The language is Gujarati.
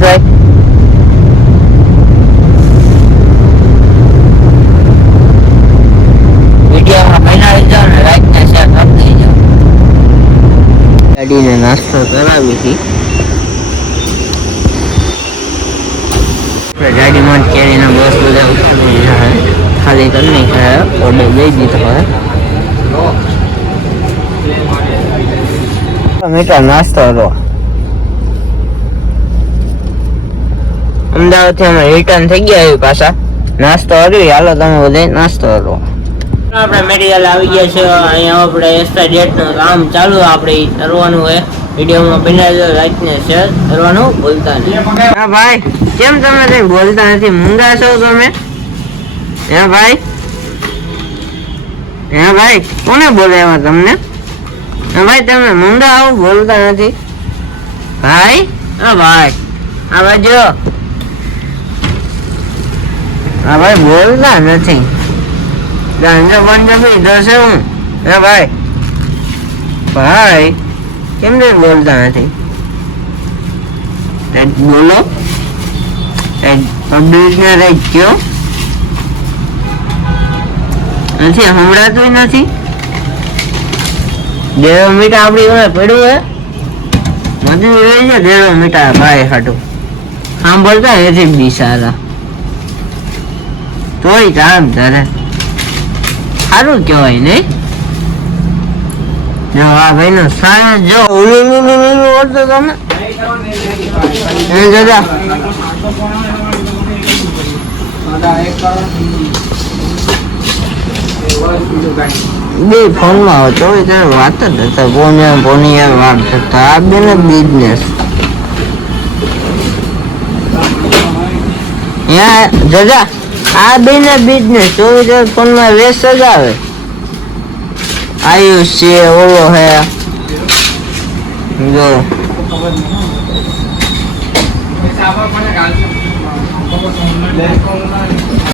ભાઈ વિડીયોમાં બનાવી જાઓ ને રાતના શેર કરી દેજો. ગાડીને નાસ્તો કરાવી હતી. ગાડીમાં કેરીના બસ બધા ખાલી કરી નહીં ખાયા ઓર્ડર દઈ દીધો હોય. મીઠા નાસ્તો હતો. અમદાવાદથી અમે રિટર્ન થઈ ગયા પાછા. નાસ્તો કર્યો હાલો તમે બધા નાસ્તો કરો. આપણે મેડિકલ આવી ગયા છે. અહીંયા આપણે એક્સપાયર ડેટનું કામ ચાલુ આપણે કરવાનું હોય. વિડીયોમાં બનાવી લાઈકને શેર કરવાનું ભૂલતા નહીં. હા ભાઈ કેમ તમે કઈ બોલતા નથી? મૂંગા છો તમે? હે ભાઈ કોને બોલાવ્યા તમને? હા ભાઈ તમે મૂંગા આવું બોલતા નથી ભાઈ? હા ભાઈ આ બાજુ. હા ભાઈ બોલતા નથી. ગાંજો પંજાબી દસે હું. હે ભાઈ કેમ નહીં બોલતા નથી? બોલો પબ્લિક ને રહી ગયો નથી સંભળાતું નથી. દેવો મીઠા આપડી હોય પડ્યું હે મજૂરી રહી છે. દેવો મીઠા ભાઈ હાટું સાંભળતા નથી બિચારા. તોય કામ ધરે સારું કહેવાય નહીં. જો આ ભાઈ નો સારા જો ઓળતો તમે દાદા બે ફોનમાં હતો વાત જ હતા. પોની વાત થતા આ બે ને બિઝનેસ જજા આ બે ને બિઝનેસ 24 ફોનમાં વેસ જ આવે. આયુષ છે ઓલો હે જો